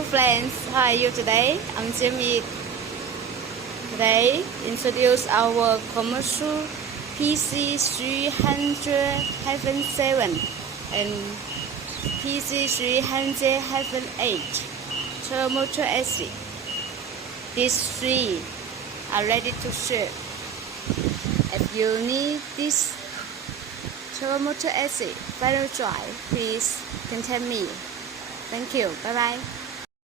Hello friends, how are you today? I'm Jimmy. Today, introduce our commercial PC300-7 and PC300-8 motor assy. These three are ready to ship. If you need this motor assy final drive, please contact me. Thank you. Bye bye.